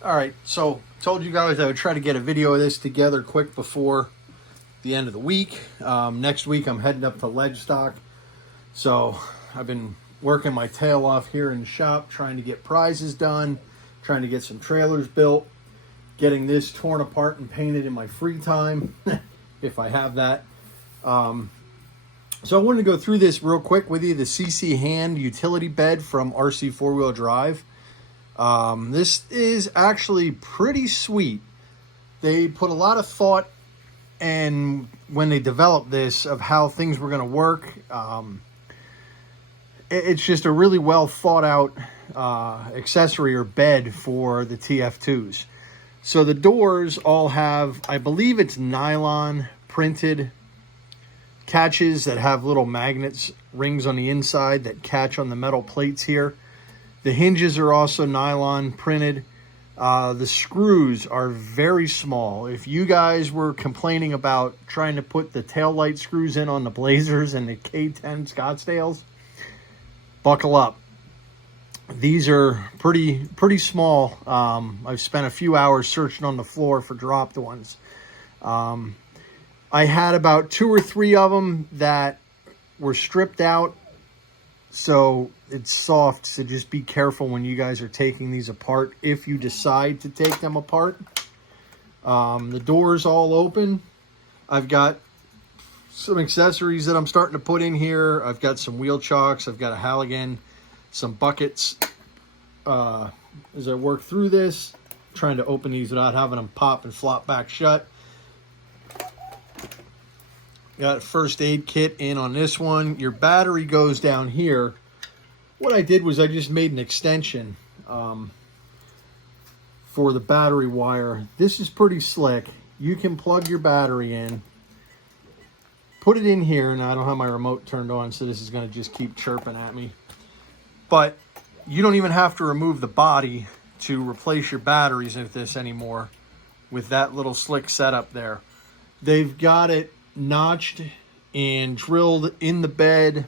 All right, so told you guys I would try to get a video of this together quick before the end of the week. Next week I'm heading up to Ledgestock, so I've been working my tail off here in the shop trying to get prizes done, trying to get some trailers built, getting this torn apart and painted in my free time if I have that. So I wanted to go through this real quick with you, the CCHand utility bed from RC4 Drive. This is actually pretty sweet. They put a lot of thought and when they developed this of how things were going to work. It's just a really well thought out accessory or bed for the TF2s. So the doors all have, I believe it's nylon printed catches that have little magnets, rings on the inside that catch on the metal plates here. The hinges are also nylon printed. The screws are very small. If you guys were complaining about trying to put the taillight screws in on the Blazers and the K10 Scottsdales, buckle up. These are pretty small. I've spent a few hours searching on the floor for dropped ones. I had about 2 or 3 of them that were stripped out, so it's soft, so just be careful when you guys are taking these apart if you decide to take them apart. The door's all open. I've got some accessories that I'm starting to put in here. I've got some wheel chocks, I've got a Halligan, some buckets. As I work through this, trying to open these without having them pop and flop back shut. Got a first aid kit in on this one. Your battery goes down here. What I did was I just made an extension for the battery wire. This is pretty slick. You can plug your battery in, put it in here, and I don't have my remote turned on, so this is going to just keep chirping at me. But you don't even have to remove the body to replace your batteries with this anymore with that little slick setup there. They've got it notched and drilled in the bed,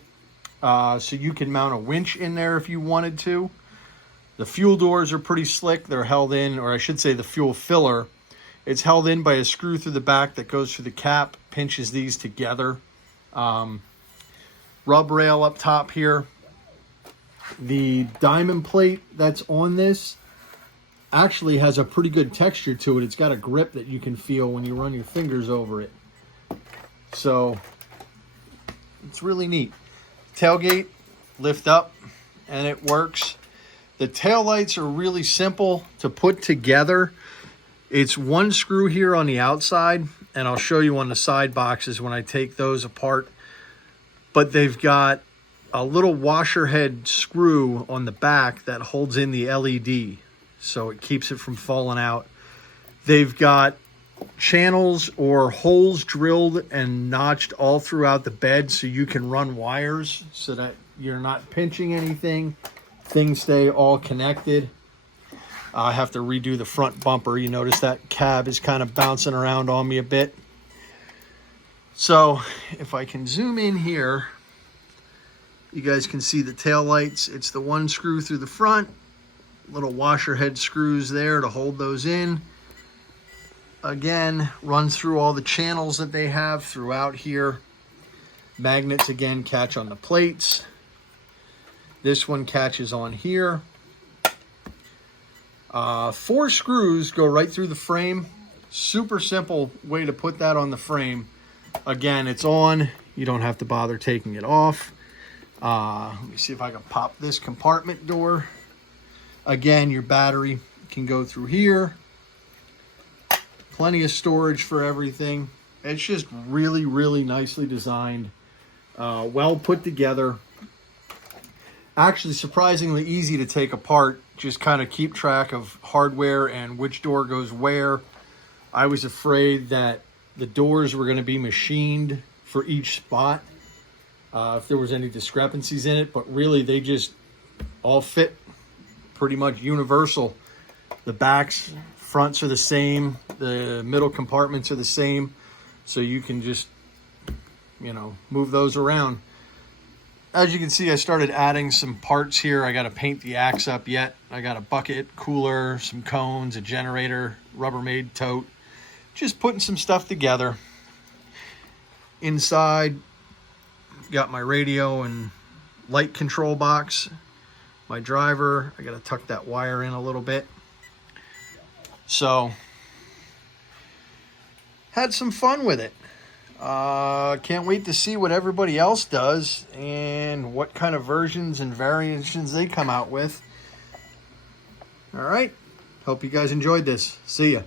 so you can mount a winch in there if you wanted to. The fuel doors are pretty slick. They're held in, or I should say the fuel filler. It's held in by a screw through the back that goes through the cap, pinches these together. Rub rail up top here. The diamond plate that's on this actually has a pretty good texture to it. It's got a grip that you can feel when you run your fingers over it. So it's really neat. Tailgate, lift up, and it works. The tail lights are really simple to put together. It's one screw here on the outside, and I'll show you on the side boxes when I take those apart. But they've got a little washer head screw on the back that holds in the LED, so it keeps it from falling out. They've got channels or holes drilled and notched all throughout the bed so you can run wires so that you're not pinching anything. Things stay all connected. I have to redo the front bumper. You notice that cab is kind of bouncing around on me a bit. So if I can zoom in here, you guys can see the tail lights. It's the one screw through the front, little washer head screws there to hold those in. Again, runs through all the channels that they have throughout here. Magnets again catch on the plates. This one catches on here. 4 screws go right through the frame. Super simple way to put that on the frame. Again, it's on. You don't have to bother taking it off. Let me see if I can pop this compartment door. Again, your battery can go through here. Plenty of storage for everything. It's just really, really nicely designed. Well put together. Actually, surprisingly easy to take apart. Just kind of keep track of hardware and which door goes where. I was afraid that the doors were going to be machined for each spot if there was any discrepancies in it, but really they just all fit pretty much universal. The backs, fronts are the same, the middle compartments are the same, so you can just, you know, move those around. as you can see, I started adding some parts here. I got to paint the axe up yet. I got a bucket, cooler, some cones, a generator, Rubbermaid tote. Just putting some stuff together. Inside, got my radio and light control box. My driver, I got to tuck that wire in a little bit. So, had some fun with it. Can't wait to see what everybody else does and what kind of versions and variations they come out with. All right. Hope you guys enjoyed this. See ya.